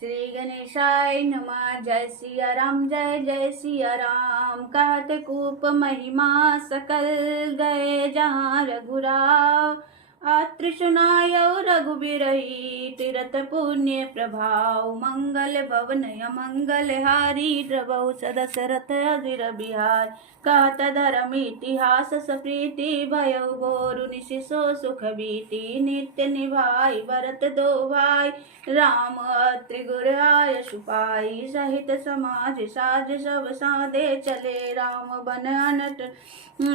श्री गणेशाय नमः। जय सिया राम, जय जय सिया राम। कहत कूप महिमा सकल, गए जहाँ रघुराव। अत्र सुनायो रघुबीरही, तीरथ पुण्य प्रभाव। मंगल भवन मंगल हारी, द्रवहु सदशरथ अजिर बिहार। कहत धर्म इतिहास सप्रीति, भयउ घोर निशिसो सुख बीति। नित्य निभाई भरत दो भाई, राम अत्रि गुर आय सुपाई। सहित समाज साज सब सादे, चले राम बन अनट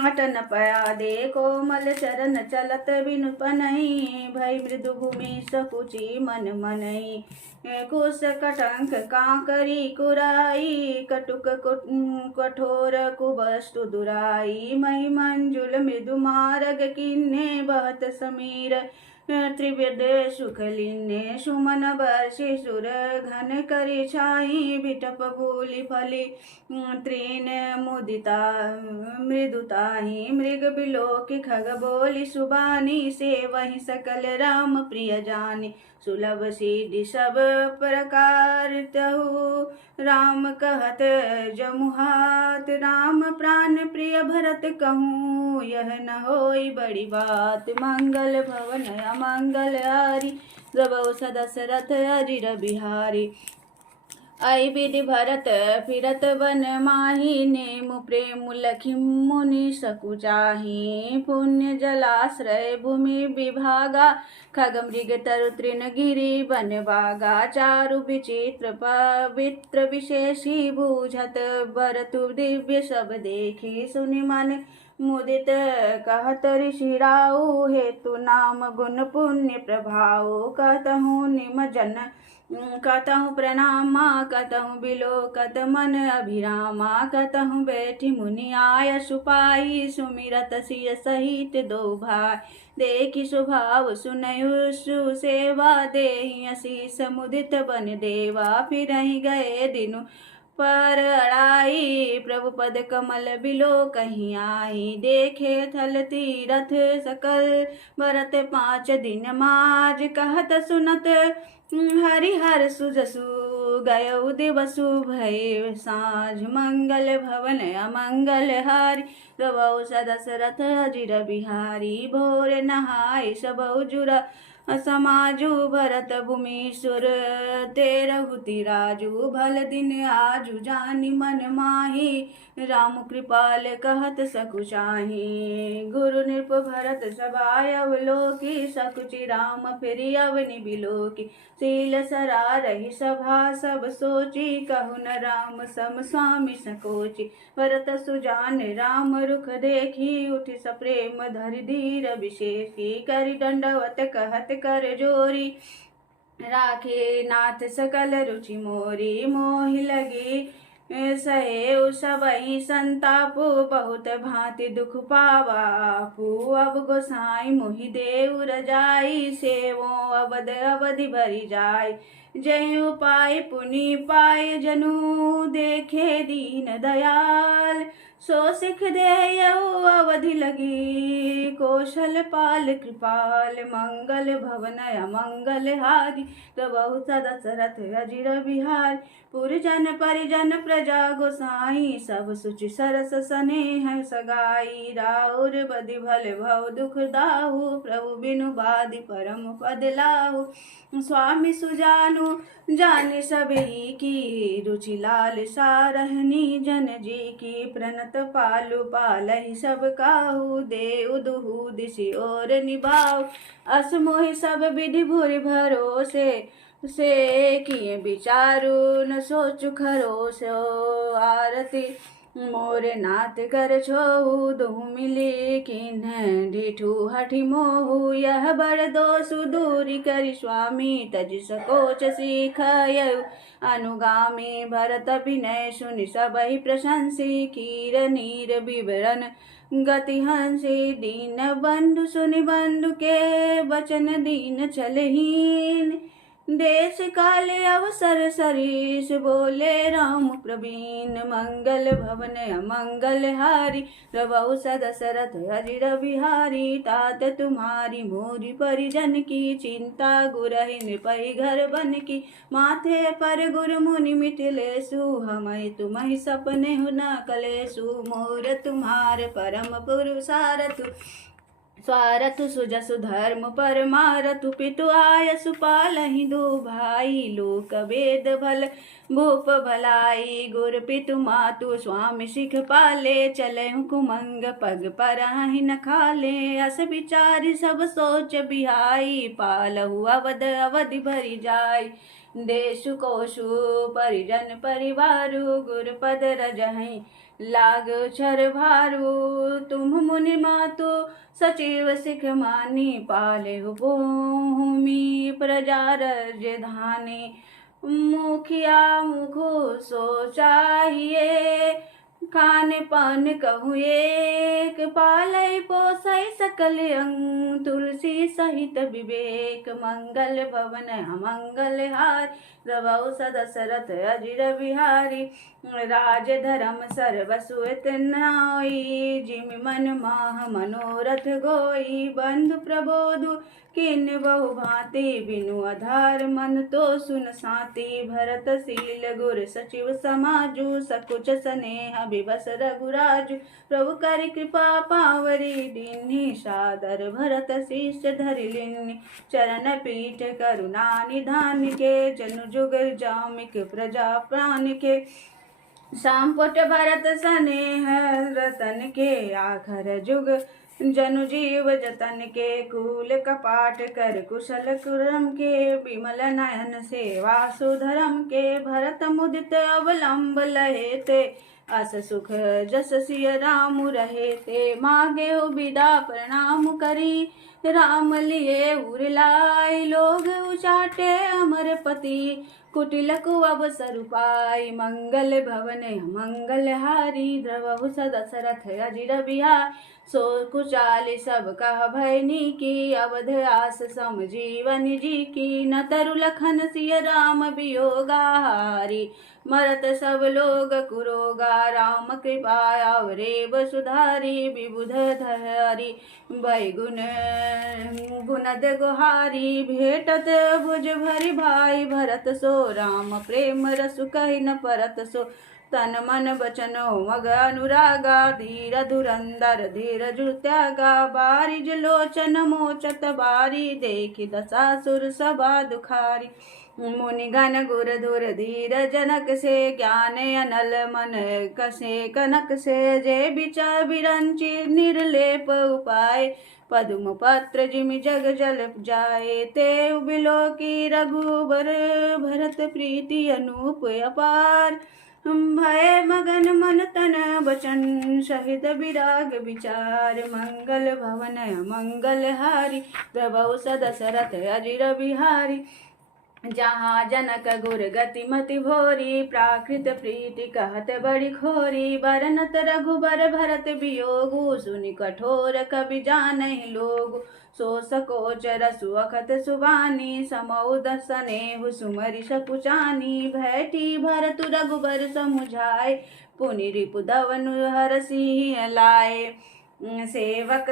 अटन पयादे। कोमल चरण चलत बिनु पनहि, भई मृदु भूमि सकुचि मन मनहि। कुश कटंक कांकरी कुराई, कटुक कठोर कुबस्तु दुराई। मही मंजुल मृदु मारग किन्ने, बहत समीर त्रिविद सुख लिन्ने। सुमन बरसि सुर घन करि छाई, बिटप भूलि फलि तृण मुदिता मृदुताहि। मृग बिलोकि खग बोली सुबानी, सेवहि सकल राम प्रिय जानी। सुलभ सिद्धि सब प्रकार तहु, राम कहत जमुहात। राम प्राण प्रिय भरत कहूँ, यह न होई बड़ी बात। मंगल भवन अमंगल हारी, द्रवहु सदशरथ अजिर बिहारी। आई विधि भरत फिरत बन माही, नेमु प्रेम लखि मुनि सकुचाही। पुण्य जलाश्रय भूमि विभागा, खग मृग तरु तृण गिरि वन बागा। चारु विचित्र पवित्र विशेषी, बूझत भरतु दिव्य सब देखी। सुनि मन मुदित कहत ऋषि राऊ, हेतु नाम गुण पुण्य प्रभाव। कहतहु निम जन कहतहु प्रणामा, कहतहु बिलोकत मन अभिरामा। कहतहु बैठी मुनि आय सुपाई, सुमिरत सिय सहित दो भाई। देखि स्वभाव सुनयु सुसेवा, देहि असीस मुदित बन देवा। फिरहि गए दिनु पर अड़ाई, प्रभु पद कमल बिलो कहीं आई। देखे थल तीरथ सकल, भरत 5 दिन माज। कहत सुनत हरिहर सुजसु, गयउ दिवसु भय साँझ। मंगल भवन अमंगल हारी, द्रवहु सदशरथ अजिर बिहारी। भोर नहाय सबउ जुरा समाजु, भरत भूमिसुर तेरहु तिराजु। भल दिन आजु जानि मन माही, राम कृपाल कहत सकुचाही। गुरु नृप भरत सभाय अवलोकी, सकुचि राम फिरि अवनि बिलोकी। शील सरारहि सभा सब सोची, कहु न राम सम स्वामी सकोची। भरत सुजान राम रुख देखी, उठि सप्रेम धरि धीर विशेषी। करि दंडवत कहत कर जोरी, राखे नाथ सकल रुचि मोरी। मोहि लगी सहे सबहि संतापु, बहुत भांति दुख पावापु। अब गोसाई मोहि देव रजाई, सेवो अवध अवधि भरि जाय। जय उपाय पुनि पाय जनु, देखे दीन दयाल। सो सिख देयउ अवधि लगी, कौशल पाल कृपाल। मंगल भवन अमंगल हारी, द्रवहु सदशरथ अजिर बिहारी। पुरजन परिजन प्रजा गोसाई, सब सुचि सरस स्नेह सगाई। राउर बदि भल भव दुख दाहु, प्रभु बिनु बाधि परम पद लाहु। स्वामी सुजानु जाने सबही की, रुचि लाल सारहनी जन जी की। प्रणत पालु पालहि सब काहू, देउ दुहु दिशि और निभाऊ। अस मोहि सब विधि भूरि भरोसे, से किए विचारु न सोचु खरोसो। आरती मोरे नाथ कर छोहु, दुहु मिली किन्ह ढिठु हठि मोहु। यह बड़ दोषु दूरी करि स्वामी, तज सकोच सीखयउ अनुगामी। भरत विनय सुनि सबहि प्रशंसी, कीर नीर विवरण गति हंसी। दीन बंधु सुनि बंधु के, बचन दीन छलहीन। देश काले अवसर सरीस बोले राम प्रवीण मंगल भवन अमंगल हारी रवौ सदशरथ अजिर बिहारी तात तुम्हारी मोरी परिजन की चिंता गुरहि नृपै घर बन की माथे पर गुरु मुनि मिथिलेशु हमय तुम्हि सपने न कलेशु मोर तुम्हार परम पुरुषारथु स्वारथु सुजसु धर्म परमारथु पितु आयसु पालहि दो भाई लोक वेद भल भूप भलाई गुर पितु मातु स्वामी सिख पाले चले कुमंग पग परहि न खाले अस विचारि सब सोच बिहाई पालहु अवध अवधि भरि जाय देशु कोशु परिजन परिवारु गुर पद रजहि लाग छर भारू तुम मुनि मातु सचिव सिख मानी पाले भूमि प्रजा राजधानी मुखिया मुखो सो चाहिए खान पान कहूँ एक पालय पोसै सकल अंग तुलसी सहित विवेक मंगल भवन अमंगल हार रवौ सदशरथ अजिर बिहारी राज धर्म सर्वसुत नाई जिम मन माह मनोरथ गोई बंधु प्रबोधु किन बहु भांति बिनु आधार मन तो सुन साति भरत शील गुर सचिव समाजु सकुच स्नेह विवस रघुराजु प्रभु कर कृपा पावरी दीन्ही सादर भरत शीश धरि लिन्नी चरण पीठ करुणा निधान के जनु जुगर जामिक प्रजा प्राण के सांपट भरत स्नेह रतन के आखर जुग जनु जीव जतन के कूल कपाट कर कुशल कुरम के विमल नयन सेवा सुधरम के भरत मुदित अवलंब लहे ते अस सुख जस सिय राम रहे ते मागे विदा प्रणाम करी राम लिए उरलाई लोग उचाटे अमर पति कुटिल को अवसर पाई मंगल भवन मंगल हारी द्रवहु सदशरथ अजिर बिहार सो कुचाल सब कह भयनी की अवध आस सम जीवन जी की न तरु लखन सिय राम वियोगाहारी मरत सब लोग कुरोगा राम कृपा अवरे वसुधारी विबुध धारी बैगुण गुणद गुहारी भेटत भुज भरि भाई भरत सो राम प्रेम रसु कहि न परत सो तन मन बचनो मग अनुरागा धीर धुरंधर धीर जुत्यागा बारिज लोचन मोचत बारी देखि दशासुर सभा दुखारी मुनिगण गुर धुर धीर जनक से ज्ञान अनल मन कसे कनक से जय विचार विरंचि निर्लेप उपाय पद्म पत्र जिमि जग जल जाए ते बिलो की रघुबर भरत प्रीति अनूप अपार भय मगन मन तन बचन सहित विराग विचार मंगल भवन मंगल हारी प्रभु सदशरथ अजिर बिहारी जहाँ जनक गुर गति मति भोरी प्राकृत प्रीति कहत बड़ी खोरी बरनत रघुबर भरत वियोगु सुनि कठोर कवि जानहि लोग सो सकोच रसु अखत सुबानी समौद स्नेहु सुमरि सकुचानी भैठी भरत रघुबर समुझाए पुनि रिपु दवनु हरसि लाए सेवक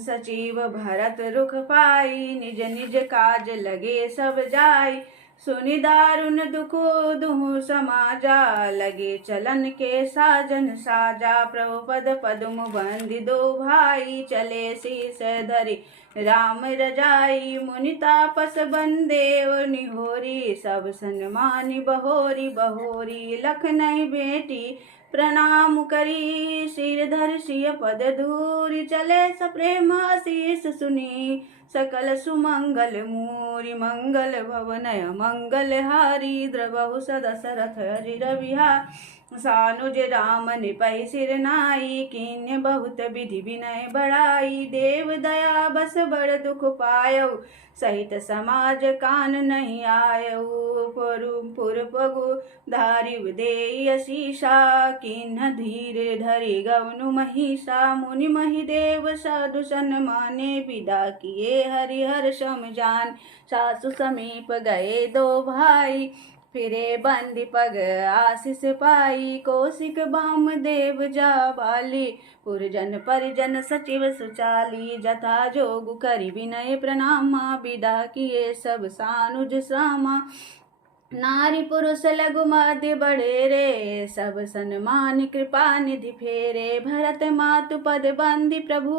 सचिव भरत रुख पाई निज निज काज लगे सब जाय सुनि दारुन दुखो दुहु समाजा लगे चलन के साजन साजा प्रभु पद पद्म बंदि दो भाई चले शीस धरि राम रजाई मुनि तापस बंदेव निहोरी सब सन्मानि बहोरी बहोरी लखनई बेटी प्रणाम करी सिर धर सिय पद धूरी चले सप्रेम आशीष सुनी सकल सुमंगल मूरी मंगल भवन मंगल हारी द्रवहु सदशरथ अजिर बिहार सानुज राम निपै सिर नाई, कीन्य बहुत विधि विनय बढ़ाई। देव दया बस बड़ दुख पायौ, सहित समाज कान नहीं आयौ। पुर पगु धारिव देई असीसा, किन्ह धीर धरि गवनु महिषा। मुनि महिदेव साधु सन्माने, विदा किए हरिहर सम जान। सासु समीप गए दो भाई, फिरे बंदी पग आशीष पाई। कौशिक बाम देव जा बाली, पुरजन परिजन सचिव सुचाली। जथा जोग करि विनय प्रणामा, विदा किए सब सानुज श्रामा। नारी पुरुष लघु मध्य बड़े रे, सब सन्मान कृपा निधि फेरे। भरत मातु पद बंदी प्रभु,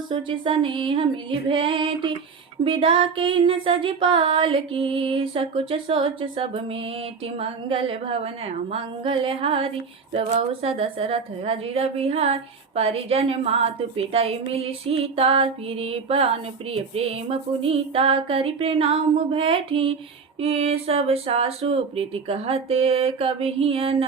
सुचि स्नेह मिली भेंटी। विदा किन सजी पाल की, सकुच सोच सब मेटी। मंगल भवन अमंगल हारी, प्रभु सदशरथ अजिर बिहार। परिजन मातु पिता मिली सीता, फिरी प्राण प्रिय प्रेम पुनीता। करि प्रणाम बैठी सब सासु, प्रीति कहते कबिहियन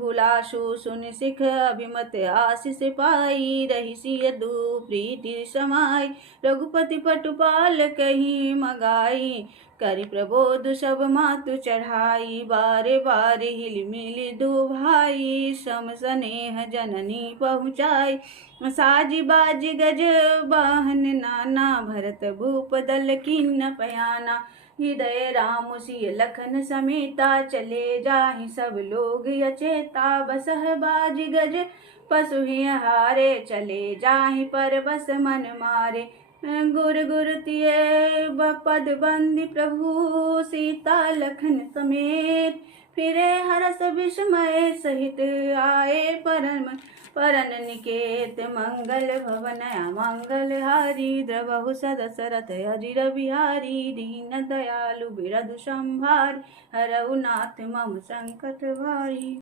हुलासु। सुन सिख अभिमत आशीष पाई, रही सिय दू प्रीति समाई। रघुपति पटुपाल कहीं मगाई, करि प्रबोध सब मातु चढ़ाई। बारे बारे हिल मिल दो भाई, सम स्नेह जननी पहुँचाई। साजी बाजी गज वाहन नाना, भरत भूप दल किन्न पयाना। हृदय राम सिय लखन समेता, चले जाहि सब लोग अचेता। बसह बाजी गज पशु ही हारे, चले जाहि पर बस मन मारे। गुर गुर तिये पद बंदी प्रभु, सीता लखन समेत। फिरे हरस विस्मय सहित, आए परन निकेत। मंगल भवन अमंगल हारी, द्रवहु सदशरथ अजिर बिहारी। दीन दयालु बिरधु संभार, हरहु नाथ मम संकट भारी।